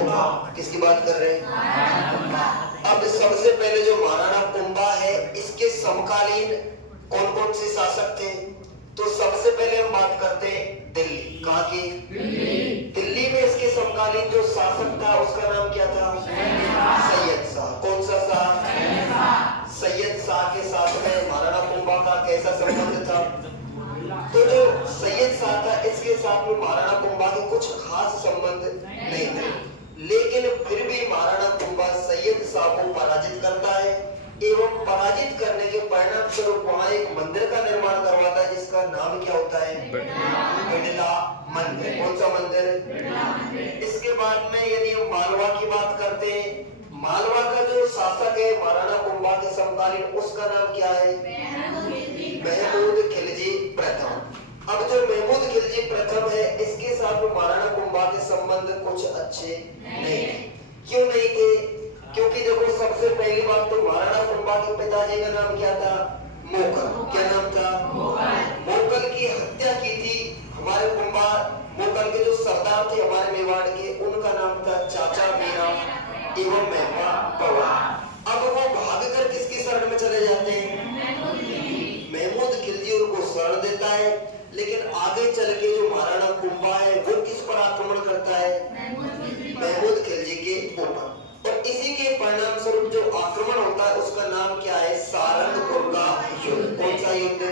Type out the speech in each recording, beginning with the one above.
कुंभा। किसकी बात कर रहे हैं? अब सबसे पहले जो महाराणा कुंभा है, इसके समकालीन कौन कौन से शासक थे? तो सबसे पहले हम बात करते हैं दिल्ली। कहाँ की? दिल्ली में इसके समकालीन जो शासक था उसका नाम क्या था? सैयद शाह। कौन सा शाह? सैयद शाह के साथ में महाराणा कुंभा का कैसा संबंध था? तो जो सैयद शाह था, इसके साथ में महाराणा कुंभा के कुछ खास संबंध नहीं थे, लेकिन फिर भी महाराणा कुंभा सैयद शाह को पराजित करता है एवं पराजित करने के परिणाम स्वरूप वहां एक मंदिर का निर्माण करवाता है, जिसका नाम क्या होता है? बिड़ला मंदिर। कौन सा मंदिर? इसके बाद में यदि हम मालवा की बात करते हैं, मालवा का जो शासक है महाराणा कुंभा के समकालीन, उसका नाम क्या है? महमूद खिलजी प्रथम। अब जो महमूद खिलजी प्रथम है, इसके साथ महाराणा कुंभा के संबंध कुछ अच्छे नहीं थे। क्यों नहीं थे? क्योंकि देखो, सबसे पहली बात तो महाराणा कुंभा के पिताजी का नाम क्या था? मोकल। क्या नाम था? मोकल की हत्या की थी हमारे कुंभा। मोकल के जो सरदार थे हमारे मेवाड़ के, उनका नाम था चाचा मीना एवं मेहमा पवार। अब वो भागकर किसकी शरण में चले जाते हैं? महमूद खिलजी उनको शरण देता है, लेकिन आगे चल के जो महाराणा कुंभा है वो किस पर आक्रमण करता है? महमूद खिलजी के ऊपर। और इसी के परिणाम स्वरूप जो आक्रमण होता है उसका नाम क्या है? सारंगपुर का युद्ध। कौन सा युद्ध?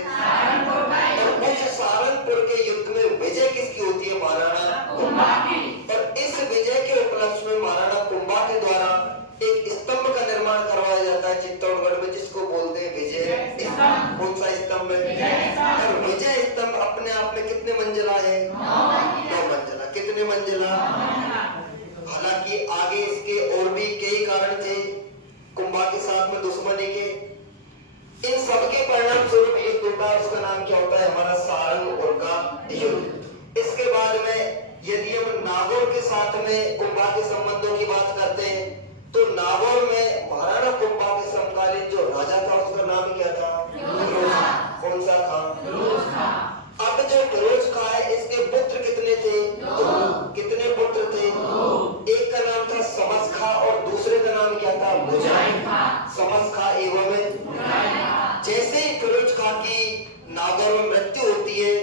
और उस सारंगपुर के युद्ध में विजय किसकी होती है? महाराणा कुंभा की। और इस विजय के उपलक्ष्य में महाराणा कुंभा के द्वारा एक स्तंभ का निर्माण करवाया जाता है चित्तौड़गढ़ में, जिसको बोलते हैं विजय स्तंभ। कौन सा स्तंभ है? और विजय स्तंभ अपने आप में कितने मंजिला है? 9 मंजिला। कितने मंजिला? हालांकि आगे इसके और भी कई कारण थे कुंभा के साथ में दुश्मनी के। इन सब के परिणाम स्वरूप युद्ध होता है, उसका नाम क्या होता है? हमारा सारंगपुर का युद्ध। इसके बाद में यदि हम नागौर के साथ में कुंभा के संबंधों की बात करते हैं, तो नागौर में महाराणा कुंभा के समकालीन जो राजा था उसका नाम क्या था? फिरोज खां। कौन सा था? अब जो फिरोज खां है, इसके पुत्र कितने थे? 2। कितने पुत्र थे? एक का नाम था समस खां और दूसरे का नाम क्या था? मुजाहिद खां। समस खां एवं जैसे ही फिरोज खां की नागौर में मृत्यु होती है,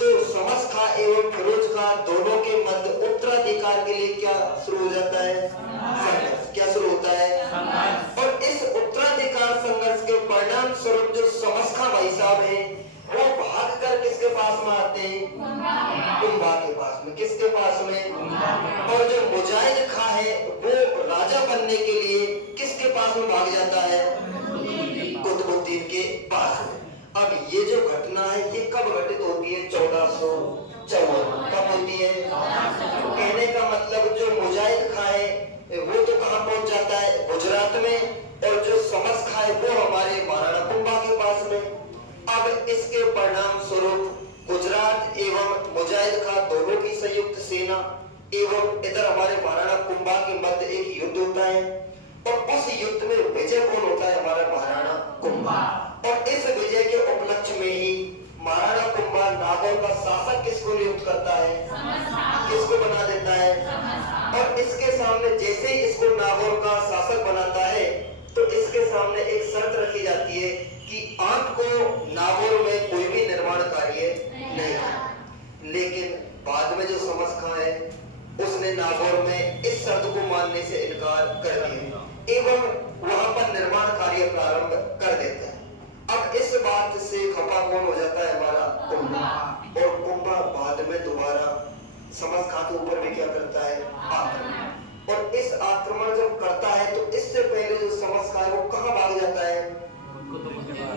तो समस खां एवं फिरोज खां दोनों के मध्य उत्तराधिकार के लिए क्या शुरू हो जाता है? संघर्ष। क्या शुरू होता है? और इस उत्तराधिकार संघर्ष के परिणाम स्वरूप जो समस खां भाई साहब है, वो भागकर किसके पास में आते हैं? कुंभा के पास में। किसके पास में? और जो मुजाहिद खां है वो राजा बनने के लिए किसके पास में भाग जाता है? कुतुबुद्दीन के पास में। अब ये जो घटना है ये कब घटित होती है? 1454। कब होती है? कहने का मतलब जो मुजाहिद खां है वो तो कहाँ पहुंच जाता है? गुजरात में। और जो समस खां है वो हमारे महाराणा कुंभा के पास में। अब इसके परिणाम स्वरूप गुजरात एवं मुजाहिद खां दोनों की संयुक्त सेना एवं इधर हमारे महाराणा कुंभा के मध्य एक युद्ध होता है, और उस युद्ध में विजय कौन होता है? हमारा महाराणा कुंभा। और इस विजय के उपलक्ष्य में ही महाराणा कुंभा नागौर का शासक किसको नियुक्त करता है? किसको बना देता है? और इसके सामने जैसे ही इसको नागौर का शासक बनाता है, तो इसके सामने एक शर्त रखी जाती है कि आपको नागौर में कोई भी निर्माण कार्य नहीं है। लेकिन बाद में जो समस खां है उसने नागौर में इस शर्त को मानने से इनकार कर दिया एवं वहां पर निर्माण कार्य प्रारंभ कर देता है। अब इस बात से खफा कौन हो जाता है? हमारा कुंभा। और कुंभा बाद में दोबारा समस खां के ऊपर भी क्या करता है? आक्रमण। और इस आक्रमण जब करता है तो इससे पहले जो समस खां है वो कहां भाग जाता है?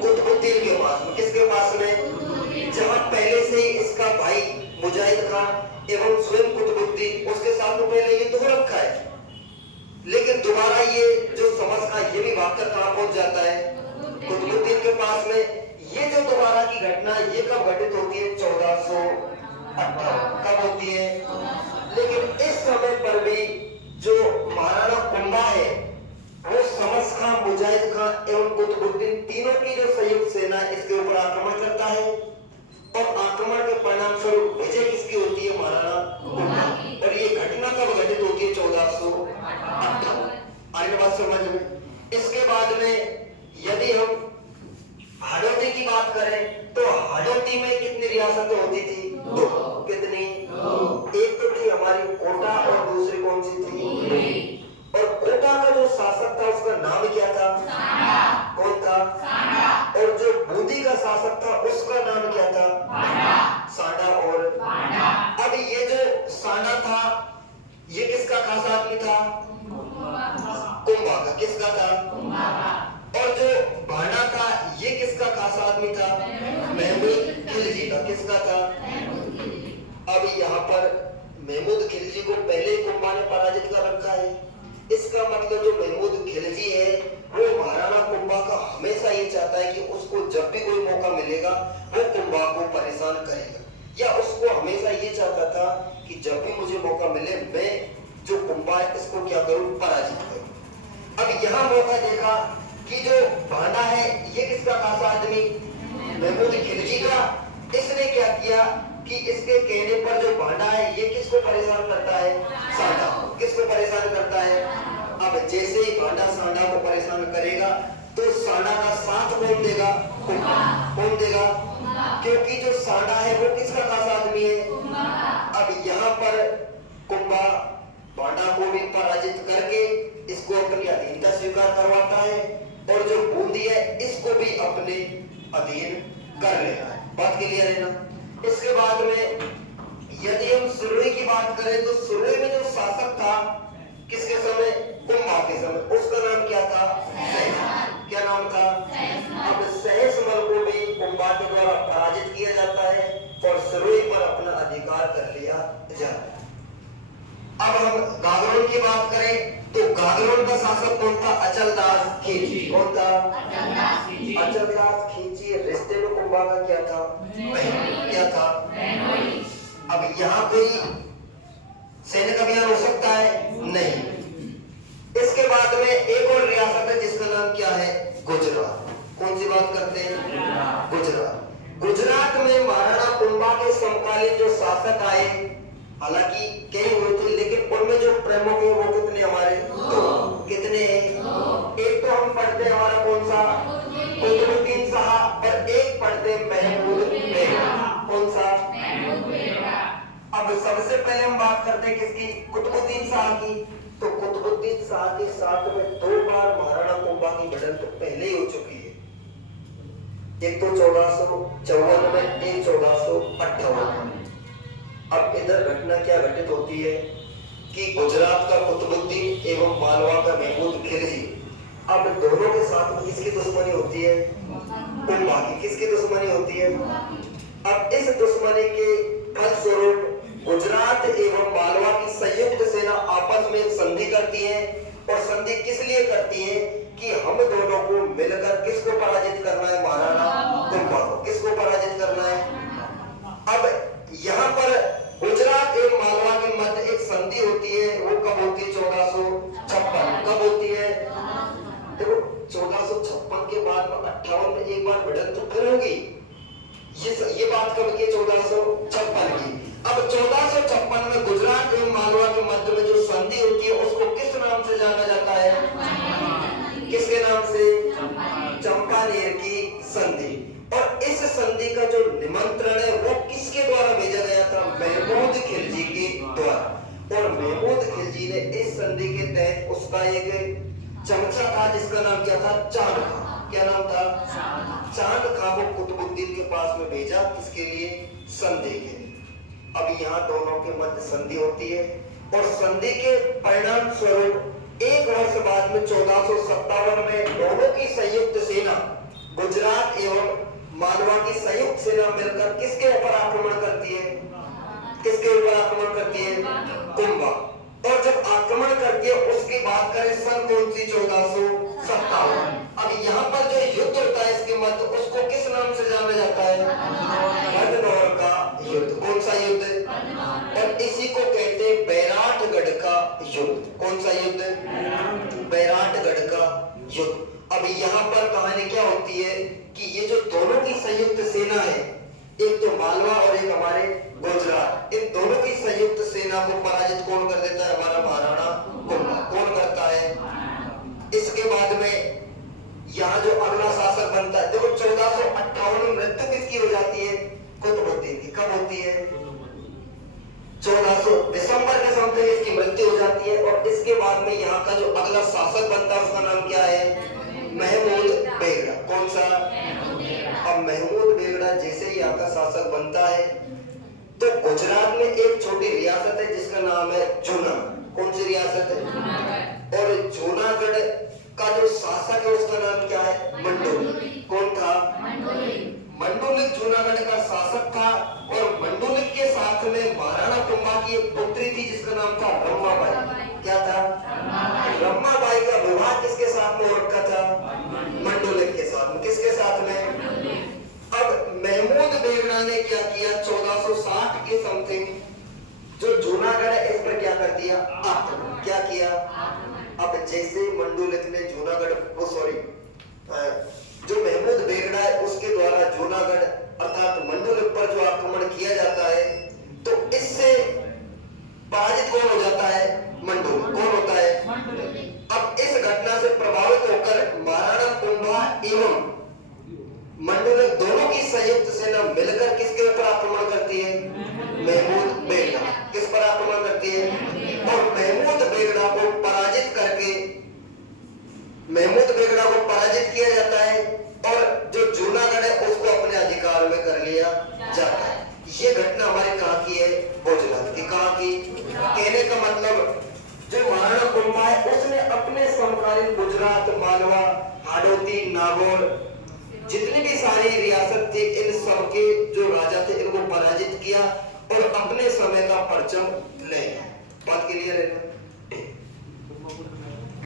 कुतुबुद्दीन के पास में। किसके पास में? जहां पहले से ही इसका भाई मुजाहिद खां एवं स्वयं कुतुबुद्दीन उसके साथ तो पहले युद्ध हो रखा है, लेकिन दोबारा ये जो समस खां ये भी भागकर कहां पहुंच जाता है? कुतुबुद्दीन के पास में। ये जो दोबारा की घटना ये कब घटित होती है? 1458। कब होती है? लेकिन इस समय पर भी जो महाराणा कुंभा है वो समस खां, मुजाहिद खां एवं कुतुबुद्दीन तीनों की जो संयुक्त सेना इसके ऊपर आक्रमण करता है, और आक्रमण के परिणाम स्वरूप विजय किसकी होती है? महाराणा कुंभा। और ये घटना कब घटित होती है? 1400 कौन सी थी? और कोटा का जो शासक था उसका नाम क्या था? कौन था? और जो बूंदी का शासक था उसका नाम क्या था? सांडा। और अब ये जो सांडा था ये किसका खास आदमी था? कुंभा का। किसका था? और जो भांडा था ये किसका खास आदमी था? महमूद खिलजी का। किसका था? अब यहाँ पर महमूद खिलजी को पहले ही कुंभा ने पराजित कर रखा है। इसका मतलब जो महमूद खिलजी है वो महाराणा कुंभा का हमेशा ये चाहता है कि उसको जब भी कोई मौका मिलेगा वो कुंभा को परेशान करेगा, या उसको हमेशा ये चाहता था कि जब भी मुझे मौका मिले मैं जो कुंभा है इसको क्या करूं? पराजित करूं। अब यहाँ मौका देखा कि जो भांडा है ये किसका खास आदमी? महमूद खिलजी का। इसने क्या किया कि इसके कहने पर जो भांडा है ये किसको परेशान करता है? सांडा। किसको परेशान करता है? अब जैसे ही भांडा सांडा को परेशान करेगा तो सांडा का साथ कौन देगा? कुंभा। कौन देगा? क्योंकि जो सांडा है वो किसका खास आदमी है? अब यहाँ पर कुंभा भांडा को भी पराजित करके इसको अपनी अधीनता स्वीकार करवाता है और जो बूंदी है इसको भी अपने अधीन कर लेता है। बात क्लियर है ना? इसके बाद में यदि हम सुरई की बात करें तो सुरई में जो शासक था किसके समय? कुंभा के समय। उसका नाम क्या था? सहस। क्या नाम था? अब सहसमल को भी कुंभा के द्वारा पराजित किया जाता है और सुरई पर अपना अधिकार कर लिया जाता है। अब हम गागरोन की बात करें तो गागरोन का शासक कौन था? अचलदास खिलजी। कौन था? अचलदास खिलजी। रिश्ते में कुंभा का क्या था? क्या था? अब यहाँ कोई सैनिक अभियान हो सकता है? नहीं। इसके बाद में एक और रियासत है जिसका नाम क्या है? गुजरात। कौन सी बात करते हैं? गुजरात। गुजरात में महाराणा कुंभा के समकालीन जो शासक आए, हालांकि कई हुए थे लेकिन उनमें जो प्रमुख है वो कितने? हमारे दो। कितने हैं? एक तो हम पढ़ते हैं हमारा कौन सा? कुतुबुद्दीन शाह। और एक पढ़ते हैं महमूद बेगड़ा। कौन सा? अब सबसे पहले हम बात करते हैं किसकी? कुतुबुद्दीन शाह की। तो कुतुबुद्दीन शाह के साथ में 2 बार महाराणा कुंभा की भिड़ंत पहले ही हो चुकी है। एक तो 1454 में, एक 1458 में। अब इधर घटना क्या घटित होती है कि गुजरात का कुतुबुद्दीन एवं मालवा का महमूद खिलजी, अब दोनों के साथ में किसकी दुश्मनी होती है? कुंभा की। किसकी दुश्मनी होती है? अब इस दुश्मनी के फलस्वरूप गुजरात एवं मालवा की संयुक्त सेना आपस में संधि करती है और संधि किस लिए करती है कि हम दोनों को मिलकर किसको पराजित करना है? महाराणा कुंभा को। किसको पराजित करना है? अब यहाँ पर गुजरात एवं मालवा के मध्य एक संधि होती है। वो कब होती है? 1456। कब होती है? देखो 1456 के बाद में 58 में एक बार भिड़ंत तो फिर होगी। ये बात कब की? 1456 की। अब 1456 में गुजरात एवं मालवा के मध्य में जो संधि होती है उसको किस नाम से जाना जाता है? किसके नाम से? चंपानेर की संधि। और इस संधि का जो निमंत्रण है वो किसके द्वारा भेजा गया था? महमूद खिलजी के द्वारा। और महमूद खिलजी ने इस संधि के तहत उसका एक चमचा था जिसका नाम क्या था? चांद खां। क्या नाम था? चांद खां को कुतुबुद्दीन के पास में भेजा। किसके लिए? संधि के लिए। अब यहाँ दोनों के मध्य संधि होती है और संधि के परिणाम स्वरूप 1 वर्ष बाद में 1457 में दोनों की संयुक्त सेना, गुजरात एवं मालवा की संयुक्त सेना मिलकर किसके ऊपर आक्रमण करती है? किसके ऊपर आक्रमण करती है? कुंभा। और जब आक्रमण करती है उसकी बात करें सन कौन सी? 1457। अब यहाँ पर जो युद्ध होता है इसके मध्य उसको किस नाम से जाना जाता है? भदनौर का युद्ध। कौन सा युद्ध? और इसी को कहते हैं बैराटगढ़ का युद्ध। कौन सा युद्ध? बैराटगढ़ का युद्ध। अब यहाँ पर कहानी क्या होती है कि ये जो दोनों की संयुक्त सेना है, एक तो मालवा और एक हमारे गुजरात, इन दोनों की संयुक्त सेना को पराजित कौन कर देता है? हमारा महाराणा कुंभा। कौन करता है? इसके बाद में यहाँ जो अगला शासक बनता है, देखो 1458 में मृत्यु किसकी हो जाती है? कुतुबुद्दीन की। कब होती है? 1400 दिसंबर के समय इसकी मृत्यु हो जाती है इसके बाद में यहाँ का जो अगला शासक बनता है उसका नाम क्या है? महमूद बेगड़ा। कौन सा? अब महमूद बेगड़ा जैसे ही यहाँ का शासक बनता है तो गुजरात में एक छोटी रियासत है जिसका नाम है जूनागढ़। कौन सी रियासत है? और जूनागढ़ का जो शासक है उसका नाम क्या है? मंडोलिक। कौन था? मंडोलिक जूनागढ़ का शासक था। और मंडोलिक के साथ में महाराणा कुंभा की एक पुत्री थी जिसका नाम था रमाबाई। क्या था? रमाबाई का विवाह किसके साथ में हो रखा था? मंडोलिक के साथ में। किसके साथ में? अब महमूद बेगड़ा ने क्या किया? 1460 के समथिंग जो जूनागढ़ है इस पर क्या कर दिया? आक्रमण। क्या किया? अब जैसे मंडोलिक ने जूनागढ़ जो महमूद बेगड़ा है उसके द्वारा जूनागढ़ अर्थात मंडोलिक पर जो आक्रमण किया जाता है तो इससे पराजित कौन हो जाता है? मंडोलिक। कौन होता है? अब इस घटना से प्रभावित होकर महाराणा कुंभा एवं मंडोलिक दोनों की संयुक्त सेना मिलकर किसके ऊपर आक्रमण करती है? महमूद बेगड़ा। किस पर आक्रमण करती है? और महमूद बेगड़ा को पराजित करके महमूद बेगड़ा को पराजित किया जाता है और जो जूनागढ़ है उसको अपने अधिकार में कर लिया जाता है। ये घटना हमारे कहाँ की है? गुजरात की। कहाँ की? कहने का मतलब जो महाराणा कुंभा है उसने अपने समकालीन गुजरात, मालवा, हाड़ौती, नागौर जितनी भी सारी रियासत थी इन सबके जो राजा थे इनको पराजित किया और अपने समय का परचम ले। बात क्लियर है?